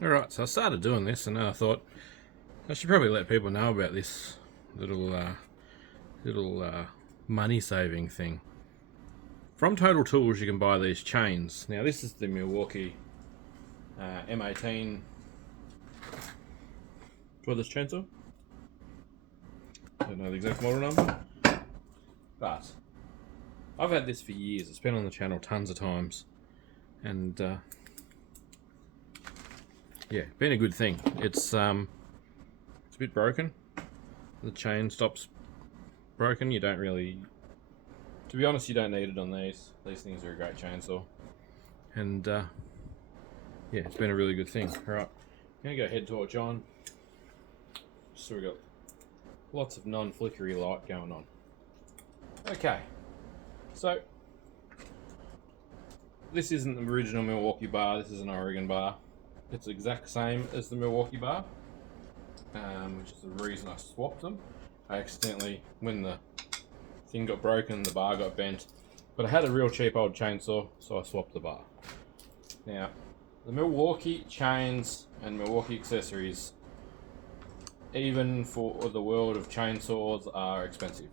Alright, so I started doing this and then I thought I should probably let people know about this little money saving thing. From Total Tools you can buy these chains. Now this is the Milwaukee m18 cordless chainsaw. Don't know the exact model number, but I've had this for years. It's been on the channel tons of times, and yeah, been a good thing. It's a bit broken. The chain stops broken. You don't really, to be honest, you don't need it on these. These things are a great chainsaw, and yeah, it's been a really good thing. All right, I'm gonna go head torch on. So we got lots of non-flickery light going on. Okay, so this isn't the original Milwaukee bar. This is an Oregon bar. It's the exact same as the Milwaukee bar, which is the reason I swapped them. I accidentally, when the thing got broken, the bar got bent, but I had a real cheap old chainsaw, so I swapped the bar. Now, the Milwaukee chains and Milwaukee accessories, even for the world of chainsaws, are expensive.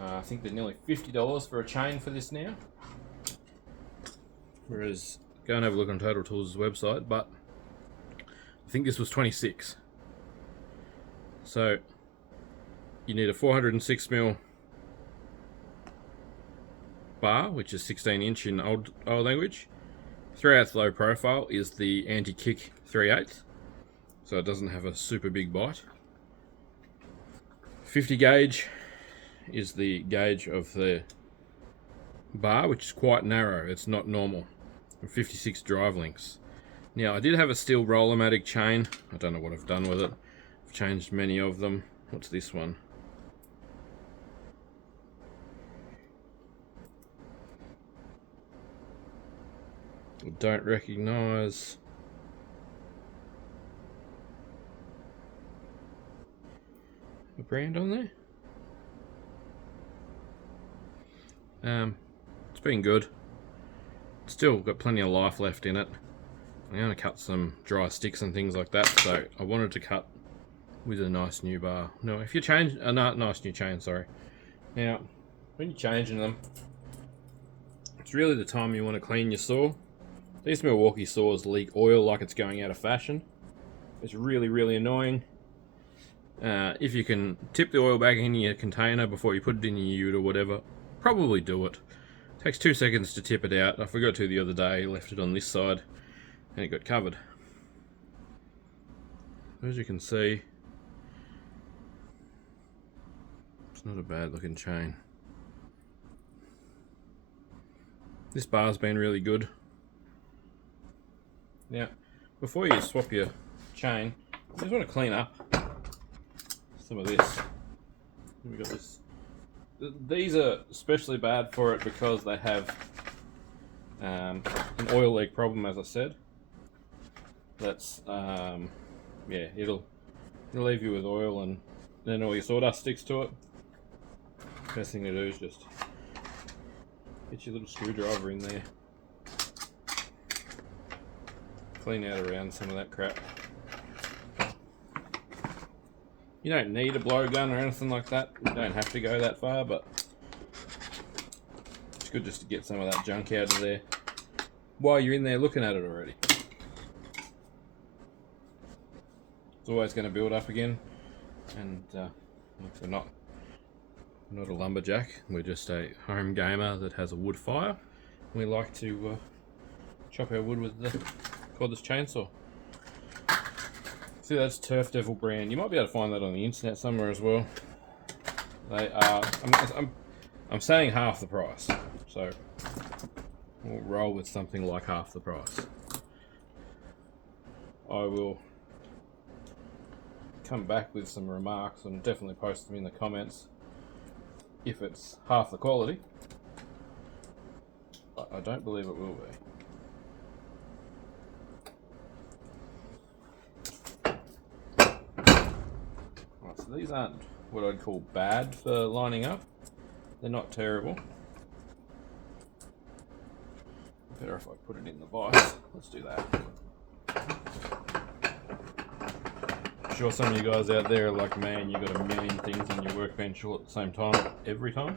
I think they're nearly $50 for a chain for this now. Whereas, go and have a look on Total Tools' website, but I think this was 26. So you need a 406mm bar, which is 16" in old language. 3/8 low profile is the anti-kick 3/8, so it doesn't have a super big bite. 50 gauge is the gauge of the bar, which is quite narrow. It's not normal. 56 drive links. Now I did have a steel Roller-Matic chain. I don't know what I've done with it. I've changed many of them. What's this one? I don't recognize. A brand on there? It's been good. Still got plenty of life left in it. I'm going to cut some dry sticks and things like that, so I wanted to cut with a nice new bar. No, if you change a nice new chain, sorry. Now, when you're changing them, it's really the time you want to clean your saw. These Milwaukee saws leak oil like it's going out of fashion. It's really, really annoying. If you can tip the oil back in your container before you put it in your ute or whatever, probably do it. Takes 2 seconds to tip it out. I forgot to the other day, left it on this side and it got covered. As you can see, it's not a bad looking chain. This bar's been really good. Now, before you swap your chain, you just want to clean up some of this. We got this. These are especially bad for it because they have an oil leak problem, as I said. That's yeah, it'll leave you with oil, and then all your sawdust sticks to it. Best thing to do is just get your little screwdriver in there, clean out around some of that crap. You don't need a blowgun or anything like that. You don't have to go that far, but it's good just to get some of that junk out of there while you're in there looking at it already. It's always going to build up again, and we're not a lumberjack. We're just a home gamer that has a wood fire. We like to chop our wood with the cordless chainsaw. See, that's Turf Devil brand. You might be able to find that on the internet somewhere as well. They are, I'm saying half the price, so we'll roll with something like half the price. I will come back with some remarks and definitely post them in the comments if it's half the quality. But I don't believe it will be. So these aren't what I'd call bad for lining up. They're not terrible. Better if I put it in the vise. Let's do that. I'm sure some of you guys out there are like me and you've got a million things on your workbench all at the same time, every time.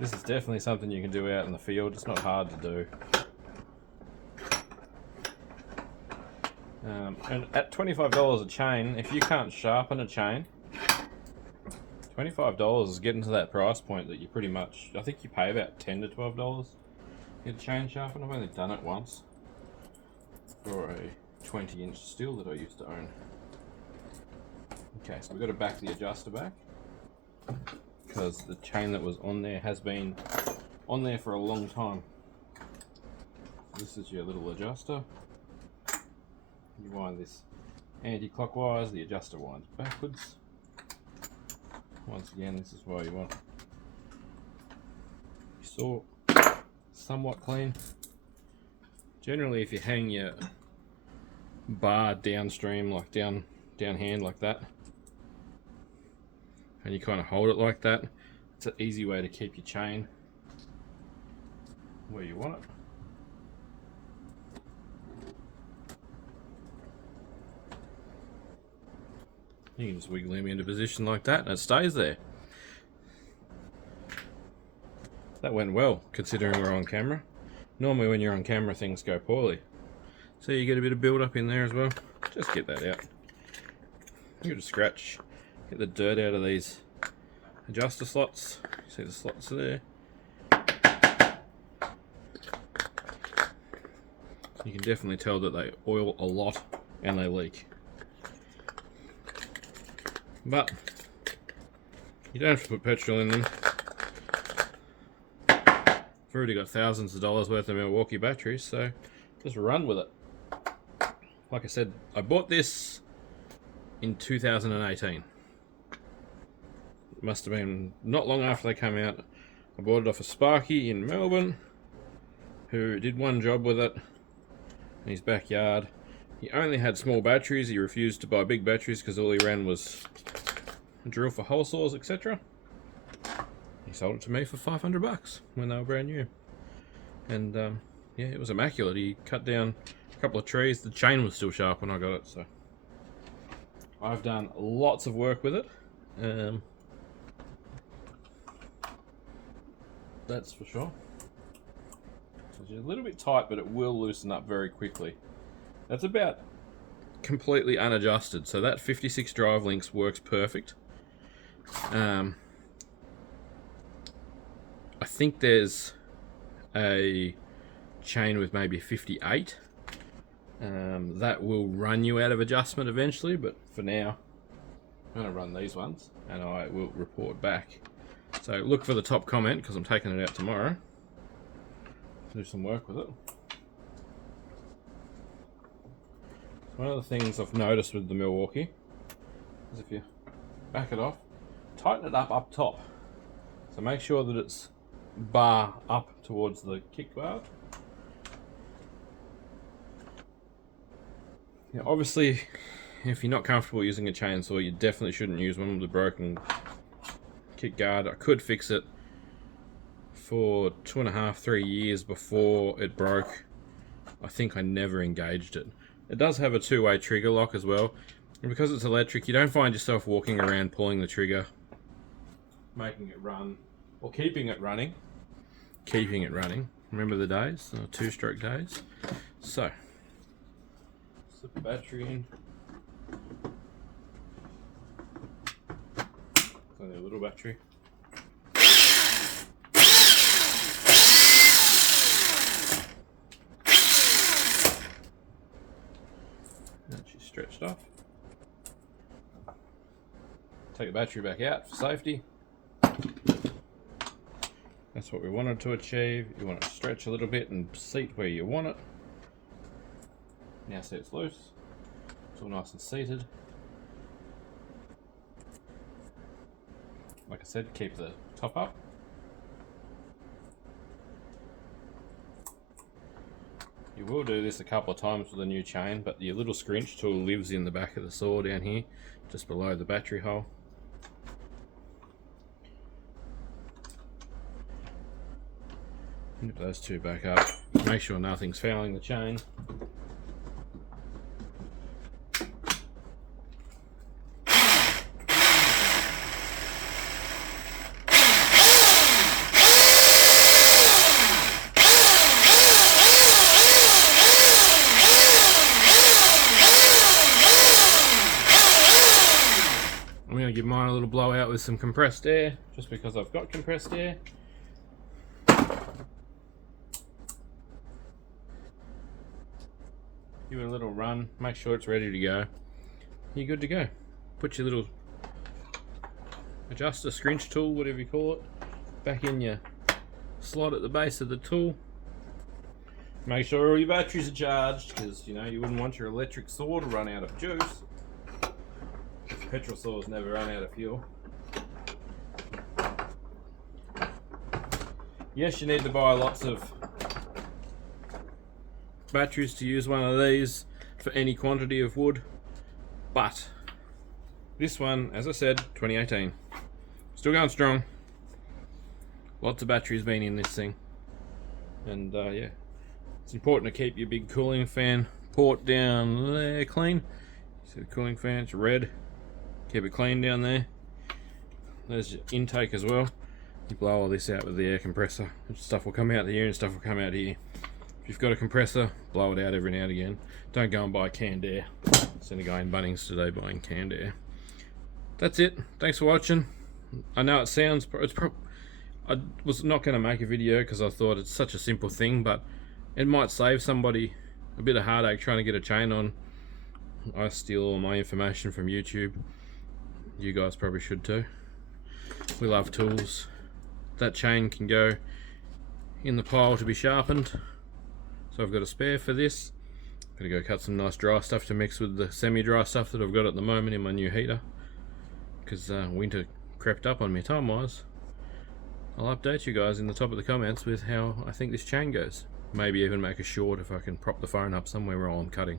This is definitely something you can do out in the field. It's not hard to do. And at $25 a chain, if you can't sharpen a chain, $25 is getting to that price point that you pretty much, I think you pay about $10 to $12 to get a chain sharpened. I've only done it once for a 20-inch steel that I used to own. Okay, so we've got to back the adjuster back because the chain that was on there has been on there for a long time. This is your little adjuster. You wind this anti-clockwise, the adjuster winds backwards. Once again, this is why you want your saw somewhat clean. Generally, if you hang your bar downstream, like downhand like that, and you kind of hold it like that, it's an easy way to keep your chain where you want it. You can just wiggle him into position like that and it stays there. That went well, considering we're on camera. Normally when you're on camera things go poorly. So you get a bit of build up in there as well. Just get that out. You just scratch, get the dirt out of these adjuster slots. See the slots there. You can definitely tell that they oil a lot and they leak. But you don't have to put petrol in them. I've already got thousands of dollars worth of Milwaukee batteries, so just run with it. Like I said, I bought this in 2018. It must have been not long after they came out. I bought it off of Sparky in Melbourne, who did one job with it in his backyard. He only had small batteries. He refused to buy big batteries because all he ran was a drill for hole saws, etc. He sold it to me for $500 when they were brand new. And yeah, it was immaculate. He cut down a couple of trees. The chain was still sharp when I got it, so I've done lots of work with it. That's for sure. It's a little bit tight, but it will loosen up very quickly. That's about completely unadjusted, so that 56 drive links works perfect. I think there's a chain with maybe 58 that will run you out of adjustment eventually, but for now I'm going to run these ones and I will report back. So look for the top comment because I'm taking it out tomorrow to do some work with it. One of the things I've noticed with the Milwaukee is if you back it off, tighten it up top. So make sure that it's bar up towards the kick bar. Now obviously, if you're not comfortable using a chainsaw, you definitely shouldn't use one with a broken kick guard. I could fix it for 2.5 to 3 years before it broke. I think I never engaged it. It does have a two-way trigger lock as well, and because it's electric, you don't find yourself walking around pulling the trigger, making it run, or keeping it running. Keeping it running. Remember the days? The two-stroke days? So, slip the battery in. It's only a little battery. Stretched off. Take the battery back out for safety. That's what we wanted to achieve. You want to stretch a little bit and seat where you want it. Now see it's loose. It's all nice and seated. Like I said, keep the top up. You will do this a couple of times with a new chain, but your little scrunch tool lives in the back of the saw down here, just below the battery hole. Snip those two back up. Make sure nothing's fouling the chain. I'm going to give mine a little blowout with some compressed air, just because I've got compressed air. Give it a little run, make sure it's ready to go. You're good to go. Put your little adjuster, scrinch tool, whatever you call it, back in your slot at the base of the tool. Make sure all your batteries are charged, because you know you wouldn't want your electric saw to run out of juice. Petrol saws never run out of fuel. Yes, you need to buy lots of batteries to use one of these for any quantity of wood, but this one, as I said, 2018, still going strong. Lots of batteries been in this thing, and yeah, it's important to keep your big cooling fan port down there clean. See the cooling fan, it's red. Keep it clean down there. There's your intake as well. You blow all this out with the air compressor. Stuff will come out here and stuff will come out here. If you've got a compressor, blow it out every now and again. Don't go and buy canned air. Seen a guy in Bunnings today buying canned air. That's it. Thanks for watching. I know it sounds... I was not going to make a video because I thought it's such a simple thing, but it might save somebody a bit of heartache trying to get a chain on. I steal all my information from YouTube. You guys probably should too. We love tools. That chain can go in the pile to be sharpened. So I've got a spare for this. Gonna go cut some nice dry stuff to mix with the semi-dry stuff that I've got at the moment in my new heater. Because winter crept up on me time-wise. I'll update you guys in the top of the comments with how I think this chain goes. Maybe even make a short if I can prop the phone up somewhere while I'm cutting.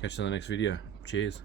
Catch you in the next video. Cheers.